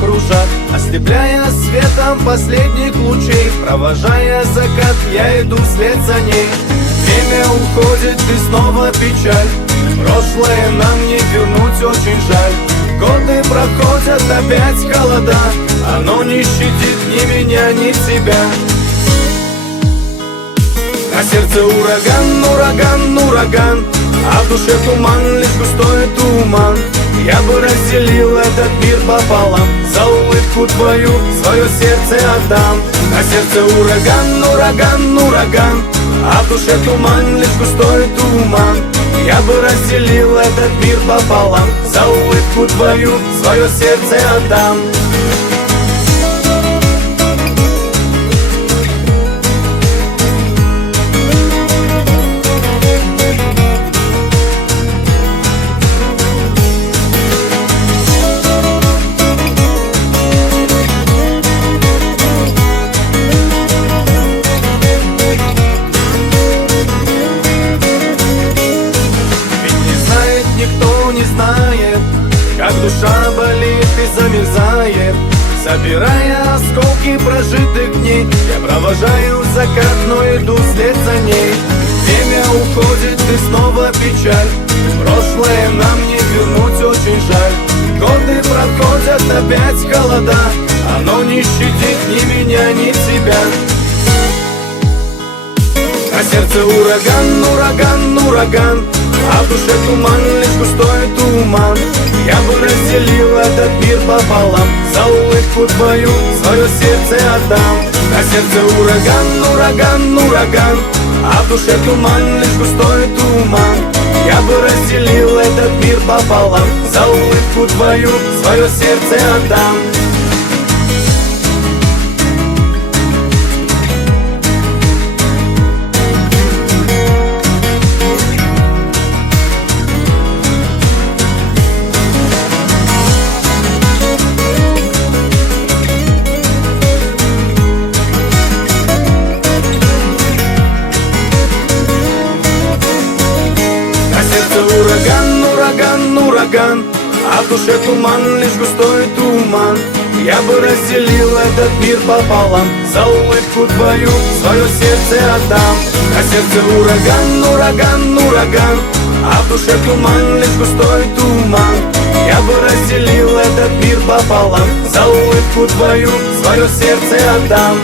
кружат, ослепляя светом последних лучей. Провожая закат, я иду вслед за ней. Время уходит и снова печаль. Прошлое нам не вернуть, очень жаль. Годы проходят, опять холода. Оно не щадит ни меня, ни тебя. На сердце ураган, ураган, ураган, а в душе туман, лишь густой туман. Я бы разделил этот мир пополам, за улыбку твою свое сердце отдам. На сердце ураган, ураган, ураган, а в душе туман, лишь густой туман. Я бы разделил этот мир пополам, за улыбку твою свое сердце отдам. Никто не знает, как душа болит и замерзает. Собирая осколки прожитых дней, я провожаю закат, но иду вслед за ней. Время уходит и снова печаль. Прошлое нам не вернуть, очень жаль. Годы проходят, опять холода. Оно не щадит ни меня, ни тебя. На сердце ураган, ураган, ураган, а в душе туман, лишь густой туман. Я бы разделил этот мир пополам, за улыбку твою свое сердце отдам. На сердце ураган, ураган, ураган, а в душе туман, лишь густой туман. Я бы разделил этот мир пополам, за улыбку твою свое сердце отдам. Ураган, ураган, ураган, а в душе туман, лишь густой туман. Я бы разделил этот мир пополам, за улыбку твою свое сердце отдам. На сердце ураган, ураган, ураган, а в душе туман, лишь густой туман. Я бы разделил этот мир пополам, за улыбку твою свое сердце отдам.